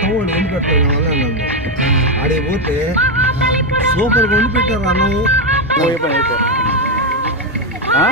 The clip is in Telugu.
మొత్తం వాడు వండి పెట్టారు వల్ల నన్ను ఆడికి పోతే సూపర్ వండి పెట్టారు అన్నం పోయే పని అయితే ఆ